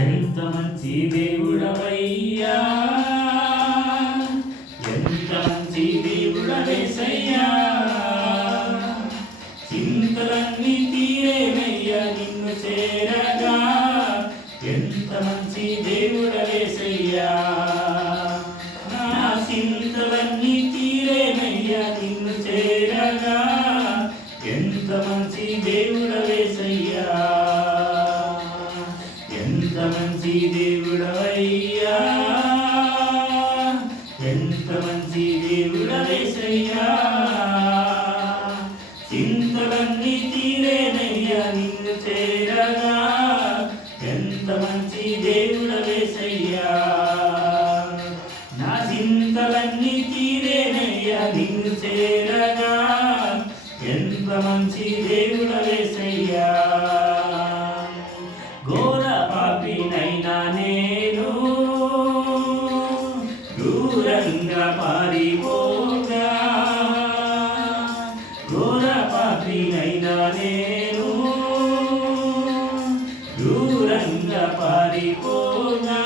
ఎంత మంచి దేవుడవయ్యా, ఎంత మంచి దేవుడవేసయ్యా, చింతలన్నీ తీరేనయ్యా నిన్ను చేరగా. ఎంత మంచి దేవుడవేసయ్యా, నా చింతలన్నీ తీరేనయ్యా నిన్ను చేరగా. ఎంత మంచి దేవుడవేసయ్యా, ఎంత మంచి దేవుడవయ్యా, ఎంత మంచి దేవుడవేసయ్యా, చింతలన్నీ తీరేనయ్యా నిన్ను చేరగా. ఎంత మంచి దేవుడవేసయ్యా, నా చింతలన్నీ తీరేనయ్యా నిన్ను చేరగా. ఎంత మంచి దేవుడవేసయ్యా, ఘోర పాపినైనా నేను దూరంగా పారిపోగా. ఘోర పాపినైనా నేను దూరంగా పారిపోగా.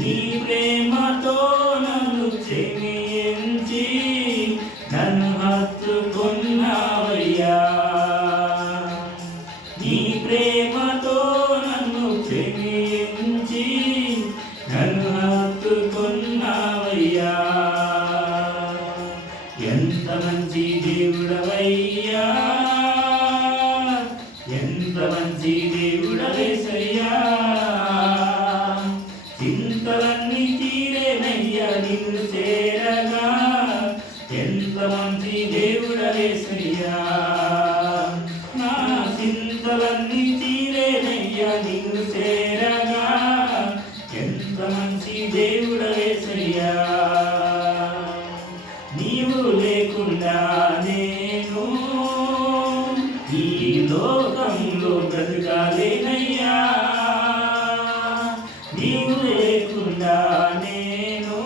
నీ ప్రేమతో నన్ను క్షమించి నన్ను హత్తుకున్నావయ్యా. నీ ప్రేమతో నన్ను క్షమించి నన్ను హత్తుకున్నావయ్యా. ఎంత మంచి దేవుడవయ్యా, ఎంత మంచి దేవుడవేసయ్యా, చింతలన్నీ తీరేనయ్యా నిన్ను చేరగా. ఎంత మంచి దేవుడవేసయ్యా, నా చింతలన్నీ తీరేనయ్యా నిన్ను చేరగా. ఎంత మంచి దేవుడవేసయ్యా, నీవు లేకుండా నేను ఈ లోకంలో బ్రతకాలేనయ్యా. నీవు లేకుండా నేను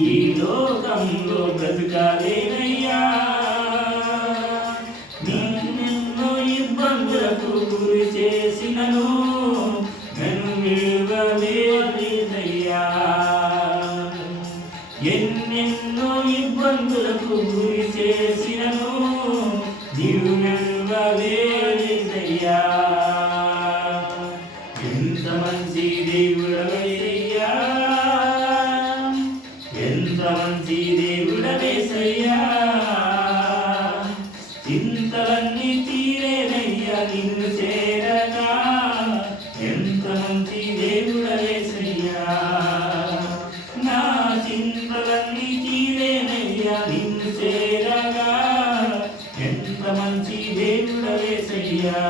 ఈ లోకంలో బ్రతకాలేనయ్యా. నిన్నెన్నో ఇబ్బందులకు గురి చేసినను నన్ను విడువలేదయ్యా. ఎన్నెన్నో ఇబ్బందులకు గురి చేసినను నీవు విడువలేదయ్యా. ఎంత మంచి దేవుడవేసయ్యా, ఎంత మంచి దేవుడవేసయ్యా, చింతలన్నీ తీరేనయ్యా నిన్ను చేరగా. ఎంత మంచి దేవుడవేసయ్యా, నా చింతలన్నీ తీరేనయ్యా నిన్ను చేరగా. ఎంత మంచి దేవుడవేసయ్యా,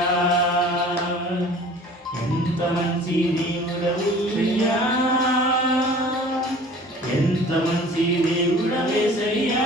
ఎంత మంచి దేవుడవేసయ్యా, ఎంత మంచి దేవుడవేసయ్యా,